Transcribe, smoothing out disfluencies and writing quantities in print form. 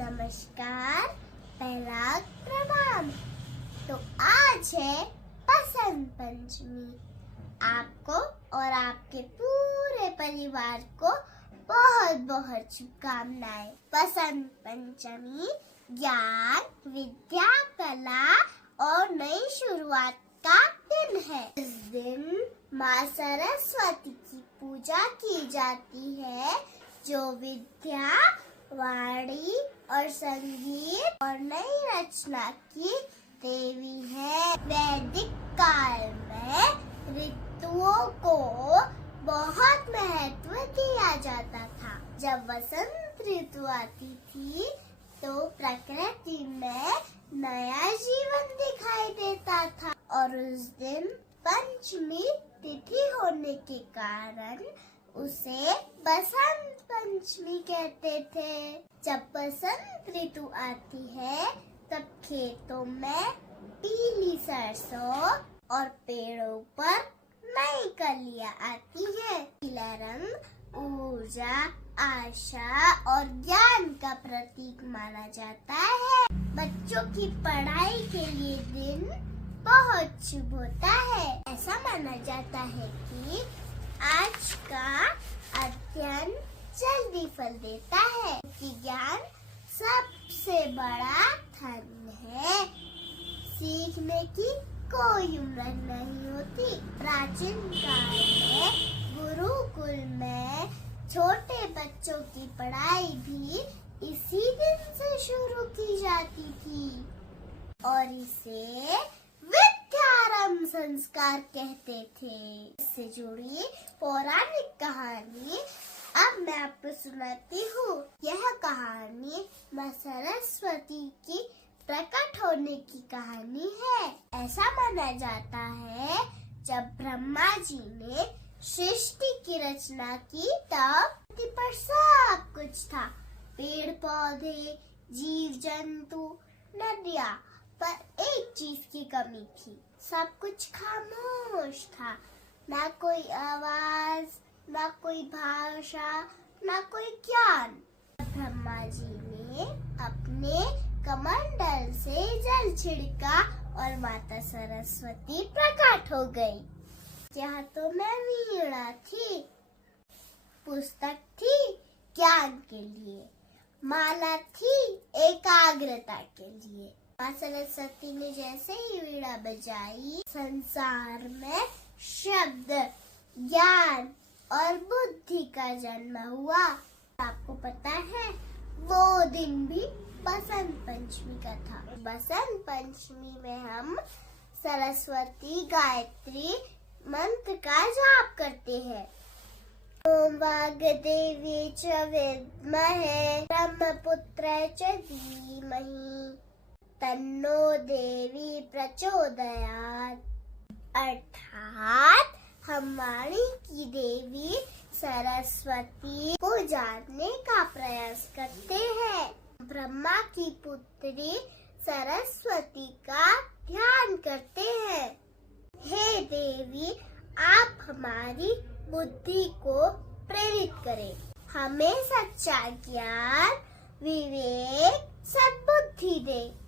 नमस्कार, पहला प्रणाम। तो आज है बसंत पंचमी। आपको और आपके पूरे परिवार को बहुत बहुत शुभकामनाएं। बसंत पंचमी ज्ञान, विद्या, कला और नई शुरुआत का दिन है। इस दिन माँ सरस्वती की पूजा की जाती है, जो विद्या, वाणी और संगीत और नई रचना की देवी है। वैदिक काल में ऋतुओं को बहुत महत्व दिया जाता था। जब वसंत ऋतु आती थी तो प्रकृति में नया जीवन दिखाई देता था और उस दिन पंचमी तिथि होने के कारण उसे बसंत पंचमी कहते थे। जब बसंत ऋतु आती है तब खेतों में पीली सरसों और पेड़ों पर नई कलियां आती है। पीला रंग ऊर्जा, आशा और ज्ञान का प्रतीक माना जाता है। बच्चों की पढ़ाई के लिए दिन बहुत शुभ होता है। ऐसा माना जाता है कि आज का अध्ययन जल्दी फल देता है, कि ज्ञान सबसे बड़ा धन है। सीखने की कोई उम्र नहीं होती। प्राचीन काल में गुरुकुल में छोटे बच्चों की पढ़ाई भी इसी दिन से शुरू की जाती थी और इसे विद्यारंभ संस्कार कहते थे। इससे जुड़ी पौराणिक कहानी अब मैं आपको सुनाती हूँ। यह कहानी माँ सरस्वती की प्रकट होने की कहानी है। ऐसा माना जाता है जब ब्रह्मा जी ने सृष्टि की रचना की तब धरती पर सब कुछ था। पेड़ पौधे, जीव जंतु, नदियाँ, पर एक चीज की कमी थी। सब कुछ खामोश था। ना कोई आवाज, ना कोई भाषा, ना कोई ज्ञान। ब्रह्मा जी ने अपने कमंडल से जल छिड़का और माता सरस्वती प्रकट हो गई। यहाँ तो मैं वीणा थी, पुस्तक थी ज्ञान के लिए, माला थी एकाग्रता के लिए। माँ सरस्वती ने जैसे ही वीणा बजाई, संसार में शब्द, ज्ञान और बुद्धि का जन्म हुआ। आपको पता है वो दिन भी बसंत पंचमी का था। बसंत पंचमी में हम सरस्वती गायत्री मंत्र का जाप करते हैं। ओम वाग्देवी च विद्महे ब्रह्मपुत्राय च धीमहि तन्नो देवी प्रचोदयात्। अर्थात हम वाणी की देवी सरस्वती को जानने का प्रयास करते हैं। ब्रह्मा की पुत्री सरस्वती का ध्यान करते हैं। हे देवी, आप हमारी बुद्धि को प्रेरित करें, हमें सच्चा ज्ञान, विवेक, सद्बुद्धि दें।